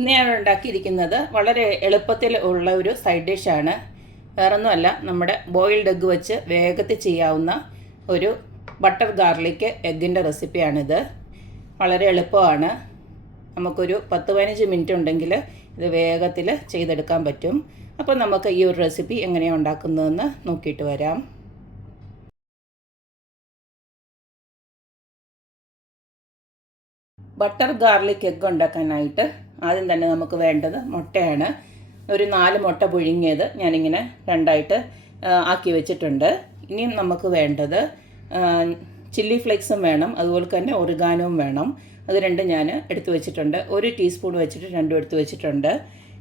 ഇന്ന് ഞാൻ ഉണ്ടാക്കിയിരിക്കുന്നത് വളരെ എളുപ്പത്തിൽ ഉള്ള ഒരു സൈഡ് ഡിഷാണ്. വേറൊന്നുമല്ല, നമ്മുടെ ബോയിൽഡ് എഗ്ഗ് വെച്ച് വേഗത്തിൽ ചെയ്യാവുന്ന ഒരു ബട്ടർ ഗാർലിക് എഗ്ഗിൻ്റെ റെസിപ്പിയാണിത്. വളരെ എളുപ്പമാണ്. നമുക്കൊരു 10-15 മിനിറ്റ് ഉണ്ടെങ്കിൽ ഇത് വേഗത്തിൽ ചെയ്തെടുക്കാൻ പറ്റും. അപ്പോൾ നമുക്ക് ഈ ഒരു റെസിപ്പി എങ്ങനെയാണ് ഉണ്ടാക്കുന്നതെന്ന് നോക്കിയിട്ട് വരാം. ബട്ടർ ഗാർലിക് എഗ്ഗ് ഉണ്ടാക്കാനായിട്ട് ആദ്യം തന്നെ നമുക്ക് വേണ്ടത് മുട്ടയാണ്. ഒരു 4 മുട്ട പുഴുങ്ങിയത് ഞാനിങ്ങനെ രണ്ടായിട്ട് ആക്കി വെച്ചിട്ടുണ്ട്. ഇനിയും നമുക്ക് വേണ്ടത് ചില്ലി ഫ്ലേക്സും വേണം, അതുപോലെ തന്നെ ഒറിഗാനോവും വേണം. അത് രണ്ടും ഞാൻ എടുത്തു വെച്ചിട്ടുണ്ട്. 1 ടീസ്പൂൺ വെച്ചിട്ട് രണ്ടും എടുത്തു വെച്ചിട്ടുണ്ട്.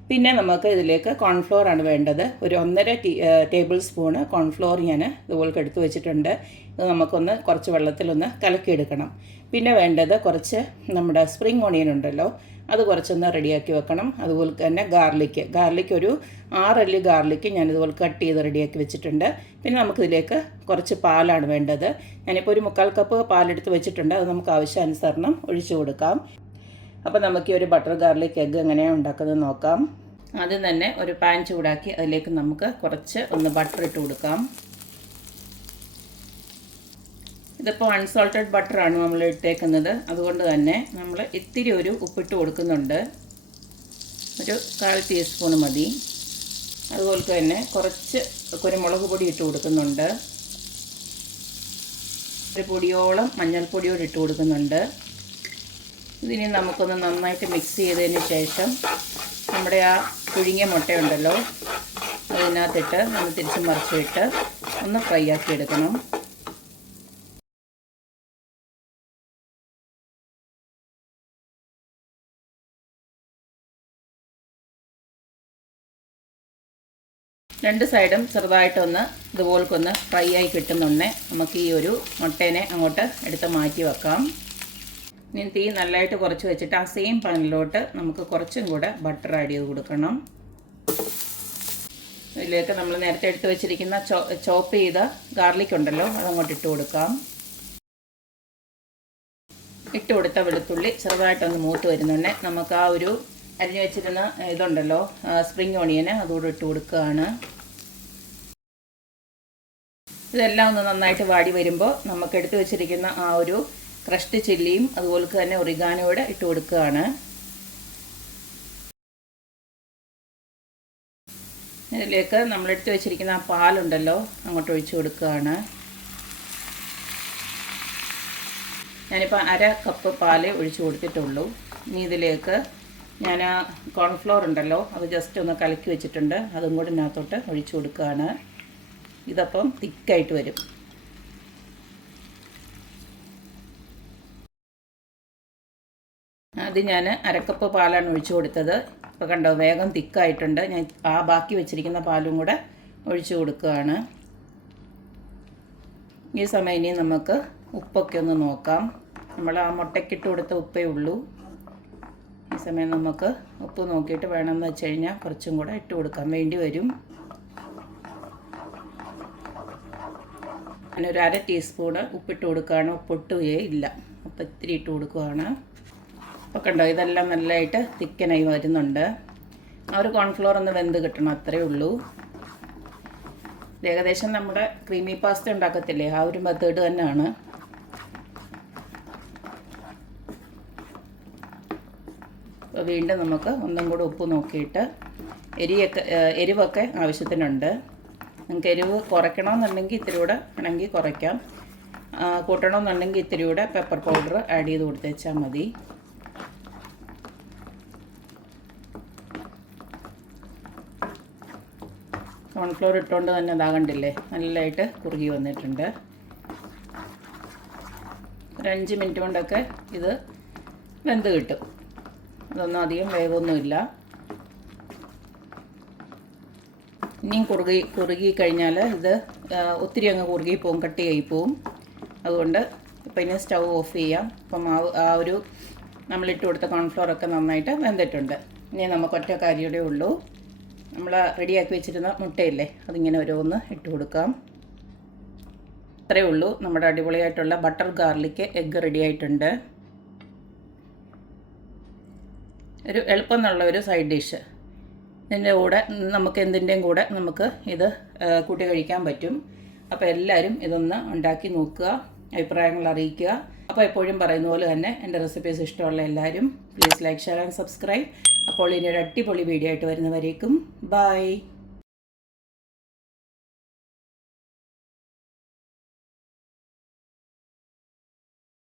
പിന്നെ നമുക്ക് ഇതിലേക്ക് കോൺഫ്ലോർ ആണ് വേണ്ടത്. ഒരു 1.5 ടേബിൾ സ്പൂണ് കോൺഫ്ലോർ ഞാൻ ഇതുപോലെ എടുത്തു വെച്ചിട്ടുണ്ട്. ഇത് നമുക്കൊന്ന് കുറച്ച് വെള്ളത്തിലൊന്ന് കലക്കിയെടുക്കണം. പിന്നെ വേണ്ടത് കുറച്ച് നമ്മുടെ സ്പ്രിംഗ് ഓണിയൻ ഉണ്ടല്ലോ, അത് കുറച്ചൊന്ന് റെഡിയാക്കി വെക്കണം. അതുപോലെ തന്നെ ഗാർലിക്ക് ഒരു 6 അല്ലി ഗാർലിക്ക് ഞാനിതുപോലെ കട്ട് ചെയ്ത് റെഡിയാക്കി വെച്ചിട്ടുണ്ട്. പിന്നെ നമുക്കിതിലേക്ക് കുറച്ച് പാലാണ് വേണ്ടത്. ഞാനിപ്പോൾ ഒരു 3/4 കപ്പ് പാലെടുത്ത് വെച്ചിട്ടുണ്ട്. അത് നമുക്ക് ആവശ്യാനുസരണം ഒഴിച്ചു കൊടുക്കാം. അപ്പോൾ നമുക്ക് ഈ ഒരു ബട്ടർ ഗാർലിക് എഗ്ഗ് എങ്ങനെയാണ് ഉണ്ടാക്കുന്നത് നോക്കാം. ആദ്യം തന്നെ ഒരു പാൻ ചൂടാക്കി അതിലേക്ക് നമുക്ക് കുറച്ച് ബട്ടർ ഇട്ട് കൊടുക്കാം. ഇതിപ്പോൾ അൺസോൾട്ടഡ് ബട്ടറാണ് നമ്മൾ ഇട്ടേക്കുന്നത്. അതുകൊണ്ട് തന്നെ നമ്മൾ ഇത്തിരി ഒരു ഉപ്പിട്ട് കൊടുക്കുന്നുണ്ട്. ഒരു 1/4 ടീസ്പൂൺ മതി. അതുപോലെ തന്നെ കുറച്ച് കുരുമുളക് പൊടി ഇട്ട് കൊടുക്കുന്നുണ്ട്. ഒരു പൊടിയോളം മഞ്ഞൾപ്പൊടിയോട് ഇട്ട് കൊടുക്കുന്നുണ്ട്. ഇതിനി നമുക്കൊന്ന് നന്നായിട്ട് മിക്സ് ചെയ്തതിന് ശേഷം നമ്മുടെ ആ പുഴുങ്ങിയ മുട്ടയുണ്ടല്ലോ അതിനകത്തിട്ട് ഒന്ന് തിരിച്ച് മറിച്ചിട്ട് ഒന്ന് ഫ്രൈ ആക്കി എടുക്കണം. രണ്ട് സൈഡും ചെറുതായിട്ടൊന്ന് ഇതുപോലൊന്ന് ഫ്രൈ ആയി കിട്ടുന്നുണ്ടേ നമുക്ക് ഈ ഒരു മുട്ടേനെ അങ്ങോട്ട് എടുത്ത് മാറ്റി വെക്കാം. ഇനി തീ നല്ലതായിട്ട് കുറച്ച് വെച്ചിട്ട് ആ സെയിം പാനിലോട്ട് നമുക്ക് കുറച്ചും കൂടെ ബട്ടർ ആഡ് ചെയ്ത് കൊടുക്കണം. ഇതിലേക്ക് നമ്മൾ നേരത്തെ എടുത്ത് വെച്ചിരിക്കുന്ന ചോപ്പ് ചെയ്ത ഗാർലിക് ഉണ്ടല്ലോ അതങ്ങോട്ട് ഇട്ട് കൊടുക്കാം. ഇട്ട് കൊടുത്ത വെളുത്തുള്ളി ചെറുതായിട്ടൊന്ന് മൂത്ത് വരുന്നുണ്ടേ നമുക്ക് ആ ഒരു അരിഞ്ഞു വെച്ചിരുന്ന ഇതുണ്ടല്ലോ സ്പ്രിംഗ് ഓണിയന് അതുകൂടെ ഇട്ട് കൊടുക്കുകയാണ്. ഇതെല്ലാം ഒന്ന് നന്നായിട്ട് വാടി വരുമ്പോൾ നമുക്ക് എടുത്ത് വെച്ചിരിക്കുന്ന ആ ഒരു ക്രഷ്ഡ് ചില്ലിയും അതുപോലെ തന്നെ ഒറിഗാനോയുടെ ഇട്ട് കൊടുക്കുകയാണ്. ഇതിലേക്ക് നമ്മളെടുത്ത് വെച്ചിരിക്കുന്ന ആ പാലുണ്ടല്ലോ അങ്ങോട്ട് ഒഴിച്ചു കൊടുക്കുകയാണ്. ഞാനിപ്പോൾ 1/2 കപ്പ് പാല് ഒഴിച്ചു കൊടുത്തിട്ടുള്ളൂ. ഇനി ഇതിലേക്ക് ഞാൻ ആ കോൺഫ്ലോർ ഉണ്ടല്ലോ അത് ജസ്റ്റ് ഒന്ന് കലക്കി വെച്ചിട്ടുണ്ട്, അതും കൂടി ഇതിനകത്തോട്ട് ഒഴിച്ചു കൊടുക്കുകയാണ്. ഇതപ്പം തിക്കായിട്ട് വരും. അത് ഞാൻ 1/2 കപ്പ് പാലാണ് ഒഴിച്ചു കൊടുത്തത്. ഇപ്പോൾ കണ്ടോ വേഗം തിക്കായിട്ടുണ്ട്. ഞാൻ ആ ബാക്കി വെച്ചിരിക്കുന്ന പാലും കൂടെ ഒഴിച്ചു കൊടുക്കുകയാണ്. ഈ സമയം ഇനി നമുക്ക് ഉപ്പൊക്കെ ഒന്ന് നോക്കാം. നമ്മൾ ആ മുട്ടയ്ക്കിട്ട് കൊടുത്ത ഉപ്പേ ഉള്ളൂ. ഈ സമയം നമുക്ക് ഉപ്പ് നോക്കിയിട്ട് വേണമെന്ന് വെച്ച് കഴിഞ്ഞാൽ കുറച്ചും കൂടെ ഇട്ട് കൊടുക്കാൻ വേണ്ടി വരും. ഞാനൊരു 1/2 ടീസ്പൂണ് ഉപ്പിട്ട് കൊടുക്കുകയാണ്. ഉപ്പൊട്ടുകയേ ഇല്ല, അപ്പോൾ ഇത്തിരി ഇട്ട് കൊടുക്കുകയാണ്. അപ്പോൾ കണ്ടോ ഇതെല്ലാം നല്ലതായിട്ട് തിക്കനായി വരുന്നുണ്ട്. ആ ഒരു കോൺഫ്ലോർ ഒന്ന് വെന്ത് കിട്ടണം, അത്രയേ ഉള്ളൂ. ഏകദേശം നമ്മുടെ ക്രീമി പാസ്ത ഉണ്ടാക്കത്തില്ലേ ആ ഒരു മെത്തേഡ് തന്നെയാണ്. അപ്പോൾ വീണ്ടും നമുക്ക് ഒന്നും കൂടെ ഉപ്പ് നോക്കിയിട്ട് എരിവൊക്കെ ആവശ്യത്തിനുണ്ട്. നിങ്ങൾക്ക് എരിവ് കുറയ്ക്കണമെന്നുണ്ടെങ്കിൽ ഇത്തിരി കൂടെ വേണമെങ്കിൽ കുറയ്ക്കാം. കൂട്ടണമെന്നുണ്ടെങ്കിൽ ഇത്തിരി കൂടെ പെപ്പർ പൗഡർ ആഡ് ചെയ്ത് കൊടുത്തേച്ചാൽ മതി. കോൺഫ്ലോർ ഇട്ടുകൊണ്ട് തന്നെ ഇതാകണ്ടില്ലേ നല്ലതായിട്ട് കുറുകി വന്നിട്ടുണ്ട്. ഒരു 5 മിനിറ്റ് കൊണ്ടൊക്കെ ഇത് വെന്ത് കിട്ടും. ഇതൊന്നും അധികം വേവൊന്നുമില്ല. ഇനിയും കുറുകി കഴിഞ്ഞാൽ ഇത് ഒത്തിരി അങ്ങ് കുറുകി പോവും, കട്ടിയായി പോവും. അതുകൊണ്ട് ഇപ്പോൾ ഇനി സ്റ്റൗ ഓഫ് ചെയ്യാം. അപ്പം ആ ഒരു നമ്മളിട്ട് കൊടുത്ത കോൺഫ്ലോറൊക്കെ നന്നായിട്ട് വെന്തിട്ടുണ്ട്. ഇനി നമുക്ക് ഒറ്റ കാര്യമേ ഉള്ളൂ. നമ്മൾ റെഡിയാക്കി വെച്ചിരുന്ന മുട്ടയില്ലേ അതിങ്ങനെ ഓരോന്ന് ഇട്ട് കൊടുക്കാം. അത്രയേ ഉള്ളൂ. നമ്മുടെ അടിപൊളിയായിട്ടുള്ള ബട്ടർ ഗാർലിക് എഗ്ഗ് റെഡി ആയിട്ടുണ്ട്. ഒരു എളുപ്പം എന്നുള്ള ഒരു സൈഡ് ഡിഷ്. ഇതിൻ്റെ കൂടെ നമുക്ക് എന്തിൻ്റെയും കൂടെ നമുക്ക് ഇത് കൂട്ടി കഴിക്കാൻ പറ്റും. അപ്പോൾ എല്ലാവരും ഇതൊന്ന് ഉണ്ടാക്കി നോക്കുക, അഭിപ്രായങ്ങൾ അറിയിക്കുക. അപ്പോൾ എപ്പോഴും പറയുന്ന പോലെ തന്നെ എൻ്റെ റെസിപ്പീസ് ഇഷ്ടമുള്ള എല്ലാവരും please like, share and subscribe. അപ്പോൾ ഇനി ഒരു അടിപൊളി വീഡിയോ ആയിട്ട് വരുന്നവരേക്കും ബൈ.